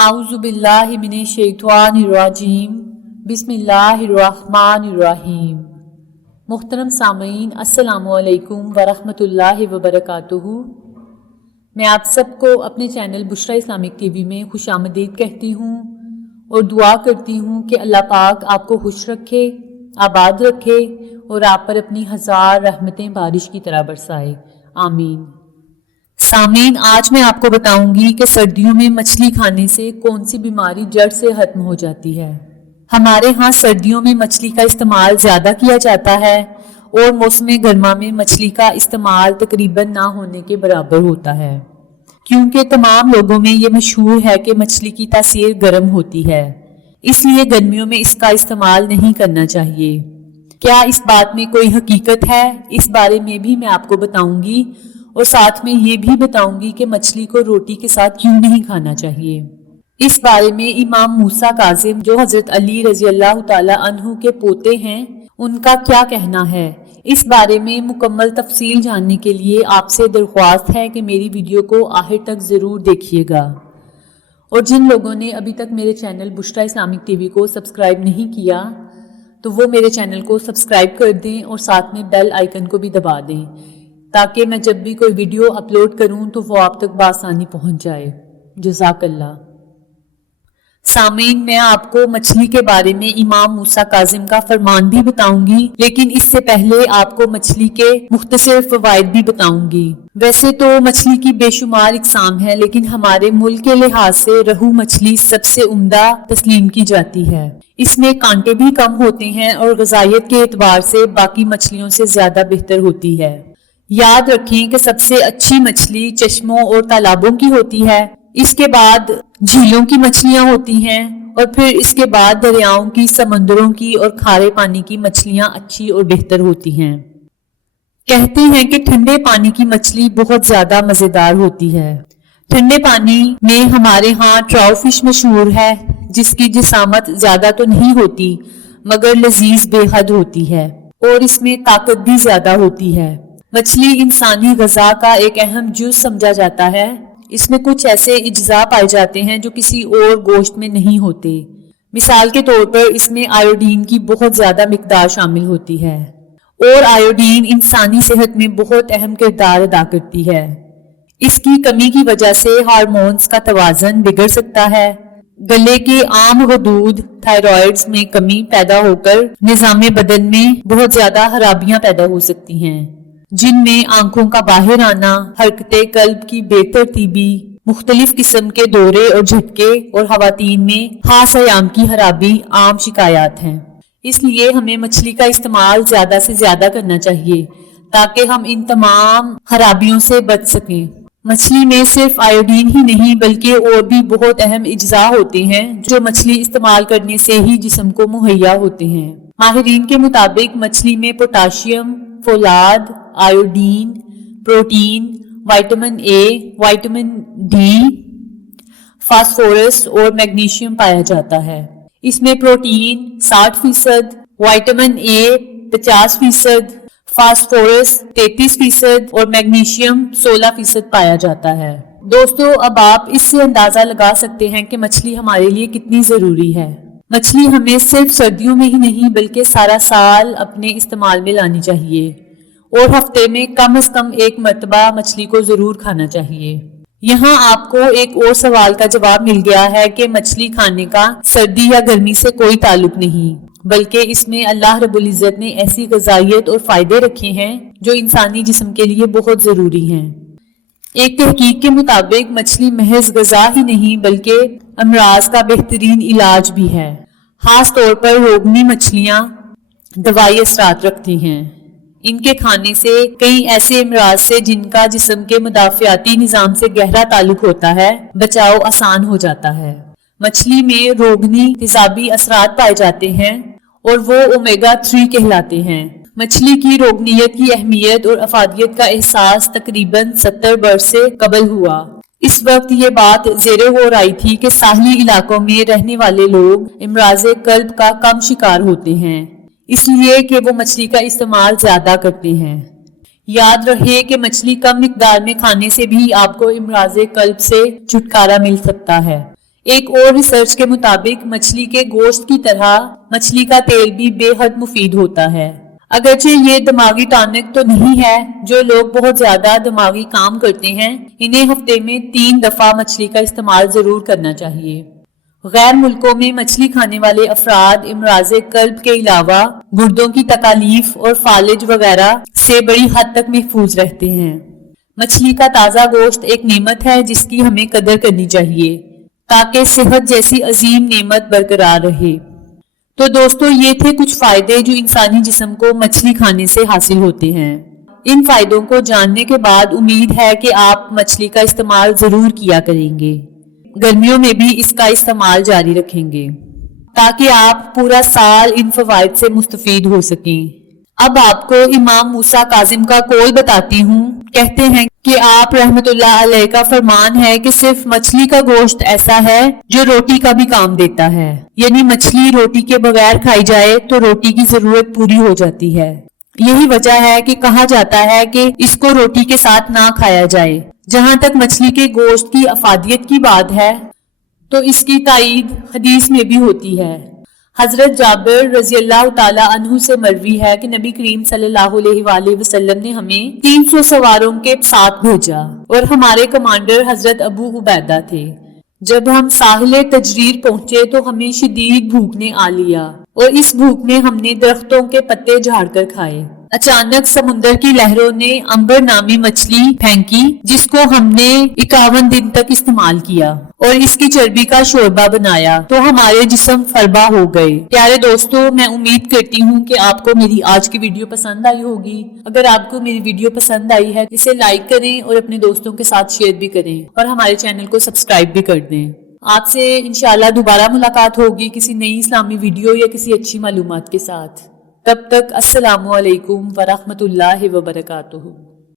आऊज़ु बिल्लाहि मिनश्शैतानिर्रजीम बिस्मिल्लाहिर्रहमानिर्रहीम। मुहतरम सामीन, अस्सलामु अलैकुम वरहमतुल्लाहि वबरकातुहू। मैं आप सबको अपने चैनल बुशरा इस्लामिक टीवी में खुशामदीद कहती हूँ और दुआ करती हूँ कि अल्लाह पाक आपको खुश रखे, आबाद रखे और आप पर अपनी हज़ार रहमतें बारिश की तरह बरसाए, आमीन। सामीन, आज मैं आपको बताऊंगी कि सर्दियों में मछली खाने से कौन सी बीमारी जड़ से खत्म हो जाती है। हमारे यहाँ सर्दियों में मछली का इस्तेमाल ज़्यादा किया जाता है और मौसम गर्मा में मछली का इस्तेमाल तकरीबन ना होने के बराबर होता है, क्योंकि तमाम लोगों में ये मशहूर है कि मछली की तासीर गर्म होती है, इसलिए गर्मियों में इसका इस्तेमाल नहीं करना चाहिए। क्या इस बात में कोई हकीकत है? इस बारे में भी मैं आपको बताऊंगी और साथ में ये भी बताऊंगी कि मछली को रोटी के साथ क्यों नहीं खाना चाहिए। इस बारे में इमाम मूसा काजिम, जो हजरत अली रजी अल्लाह ताला अन्हु के पोते हैं, उनका क्या कहना है, इस बारे में मुकम्मल तफसील जानने के लिए आपसे दरख्वास्त है कि मेरी वीडियो को आखिर तक ज़रूर देखिएगा। और जिन लोगों ने अभी तक मेरे चैनल बुशरा इस्लामिक टीवी को सब्सक्राइब नहीं किया तो वो मेरे चैनल को सब्सक्राइब कर दें और साथ में बेल आइकन को भी दबा दें, ताकि मैं जब भी कोई वीडियो अपलोड करूं तो वो आप तक बआसानी पहुंच जाए। जज़ाकल्लाह। सामीन, मैं आपको मछली के बारे में इमाम मूसा काजिम का फरमान भी बताऊंगी, लेकिन इससे पहले आपको मछली के मुख्तसर फवाइद भी बताऊंगी। वैसे तो मछली की बेशुमार इकसाम है, लेकिन हमारे मुल्क के लिहाज से रहू मछली सबसे उम्दा तस्लीम की जाती है। इसमें कांटे भी कम होते हैं और ग़िज़ाइयत के एतबार से बाकी मछलियों से ज्यादा बेहतर होती है। याद रखें कि सबसे अच्छी मछली चश्मों और तालाबों की होती है, इसके बाद झीलों की मछलियां होती हैं और फिर इसके बाद दरियाओं की, समंदरों की और खारे पानी की मछलियां अच्छी और बेहतर होती हैं। कहते हैं कि ठंडे पानी की मछली बहुत ज्यादा मजेदार होती है। ठंडे पानी में हमारे यहाँ ट्राउ फिश मशहूर है, जिसकी जिसामत ज्यादा तो नहीं होती मगर लजीज बेहद होती है और इसमें ताकत भी ज्यादा होती है। मछली इंसानी ग़िज़ा का एक अहम जुज़ समझा जाता है। इसमें कुछ ऐसे इज्जा पाए जाते हैं जो किसी और गोश्त में नहीं होते। मिसाल के तौर पर इसमें आयोडीन की बहुत ज्यादा मिकदार शामिल होती है और आयोडीन इंसानी सेहत में बहुत अहम किरदार अदा करती है। इसकी कमी की वजह से हार्मोन्स का तवाज़न बिगड़ सकता है। गले के आम गदूद थायराइड्स में कमी पैदा होकर निज़ाम बदन में बहुत ज्यादा खराबियां पैदा हो सकती हैं, जिनमें आंखों का बाहर आना, हरकते कल्ब की बेतरतीबी, मुख्तलिफ किस्म के दौरे और झटके और खवातीन में खास आयाम की खराबी आम शिकायत हैं। इसलिए हमें मछली का इस्तेमाल ज्यादा से ज्यादा करना चाहिए ताकि हम इन तमाम खराबियों से बच सकें। मछली में सिर्फ आयोडीन ही नहीं बल्कि और भी बहुत अहम इज्जा होते हैं जो मछली इस्तेमाल करने से ही जिस्म को मुहैया होते हैं। माहिरीन के मुताबिक मछली में पोटाशियम, फोलाद, iodine, protein, vitamin A, vitamin D, phosphorus और मैग्नीशियम पाया जाता है। इसमें प्रोटीन 60%, विटामिन ए 50%, फास्फोरस 33% और मैग्नीशियम 16% पाया जाता है। दोस्तों, अब आप इससे अंदाजा लगा सकते हैं कि मछली हमारे लिए कितनी जरूरी है। मछली हमें सिर्फ सर्दियों में ही नहीं बल्कि सारा साल अपने इस्तेमाल में लानी चाहिए और हफ्ते में कम से कम एक मर्तबा मछली को जरूर खाना चाहिए। यहाँ आपको एक और सवाल का जवाब मिल गया है कि मछली खाने का सर्दी या गर्मी से कोई ताल्लुक नहीं, बल्कि इसमें अल्लाह रब्बुल इज्जत ने ऐसी ग़िज़ाइयत और फायदे रखे हैं जो इंसानी जिस्म के लिए बहुत जरूरी हैं। एक तहकीक के मुताबिक मछली महज ग़िज़ा ही नहीं बल्कि अमराज का बेहतरीन इलाज भी है। खास तौर पर रोगनी मछलियां दवाई असरात रखती हैं। इनके खाने से कई ऐसे अमराज से जिनका जिस्म के मुदाफ़ियाती निज़ाम से गहरा ताल्लुक होता है, बचाव आसान हो जाता है। मछली में रोगनी तेजाबी असरात पाए जाते हैं और वो ओमेगा 3 कहलाते हैं। मछली की रोगनियत की अहमियत और अफादियत का एहसास तकरीबन 70 बरस से कबल हुआ। इस वक्त ये बात ज़ेरे गौर आई थी कि साहली इलाकों में रहने वाले लोग इमराज़े कल्ब का कम शिकार होते हैं, इसलिए कि वो मछली का इस्तेमाल ज्यादा करते हैं। याद रहे कि मछली कम मिकदार में खाने से भी आपको इमराज़े कल्ब से छुटकारा मिल सकता है। ایک اور ریسرچ کے مطابق مچھلی کے گوشت کی طرح مچھلی کا تیل بھی بے حد مفید ہوتا ہے۔ اگرچہ یہ دماغی ٹانک تو نہیں ہے، جو لوگ بہت زیادہ دماغی کام کرتے ہیں انہیں ہفتے میں 3 دفعہ مچھلی کا استعمال ضرور کرنا چاہیے۔ غیر ملکوں میں مچھلی کھانے والے افراد امراض قلب کے علاوہ گردوں کی تکالیف اور فالج وغیرہ سے بڑی حد تک محفوظ رہتے ہیں۔ مچھلی کا تازہ گوشت ایک نعمت ہے جس کی ہمیں قدر کرنی چاہیے تاکہ صحت جیسی عظیم نعمت برقرار رہے۔ تو دوستو، یہ تھے کچھ فائدے جو انسانی جسم کو مچھلی کھانے سے حاصل ہوتے ہیں۔ ان فائدوں کو جاننے کے بعد امید ہے کہ آپ مچھلی کا استعمال ضرور کیا کریں گے، گرمیوں میں بھی اس کا استعمال جاری رکھیں گے تاکہ آپ پورا سال ان فوائد سے مستفید ہو سکیں۔ اب آپ کو امام موسیٰ کاظم کا قول بتاتی ہوں۔ کہتے ہیں کہ آپ رحمت اللہ علیہ کا فرمان ہے کہ صرف مچھلی کا گوشت ایسا ہے جو روٹی کا بھی کام دیتا ہے، یعنی مچھلی روٹی کے بغیر کھائی جائے تو روٹی کی ضرورت پوری ہو جاتی ہے۔ یہی وجہ ہے کہ کہا جاتا ہے کہ اس کو روٹی کے ساتھ نہ کھایا جائے۔ جہاں تک مچھلی کے گوشت کی افادیت کی بات ہے تو اس کی تائید حدیث میں بھی ہوتی ہے۔ حضرت جابر رضی اللہ تعالیٰ عنہ سے مروی ہے کہ نبی کریم صلی اللہ علیہ وآلہ وسلم نے ہمیں 300 سواروں کے ساتھ بھیجا اور ہمارے کمانڈر حضرت ابو عبیدہ تھے۔ جب ہم ساحل تجریر پہنچے تو ہمیں شدید بھوک نے آ لیا اور اس بھوک میں ہم نے درختوں کے پتے جھاڑ کر کھائے۔ اچانک سمندر کی لہروں نے امبر نامی مچھلی پھینکی جس کو ہم نے 51 دن تک استعمال کیا اور اس کی چربی کا شوربہ بنایا تو ہمارے جسم فربا ہو گئے۔ پیارے دوستو، میں امید کرتی ہوں کہ آپ کو میری آج کی ویڈیو پسند آئی ہوگی۔ اگر آپ کو میری ویڈیو پسند آئی ہے اسے لائک کریں اور اپنے دوستوں کے ساتھ شیئر بھی کریں اور ہمارے چینل کو سبسکرائب بھی کر دیں۔ آپ سے انشاءاللہ دوبارہ ملاقات ہوگی کسی نئی اسلامی ویڈیو یا کسی اچھی معلومات کے ساتھ۔ تب تک السلام علیکم ورحمۃ اللہ وبرکاتہ۔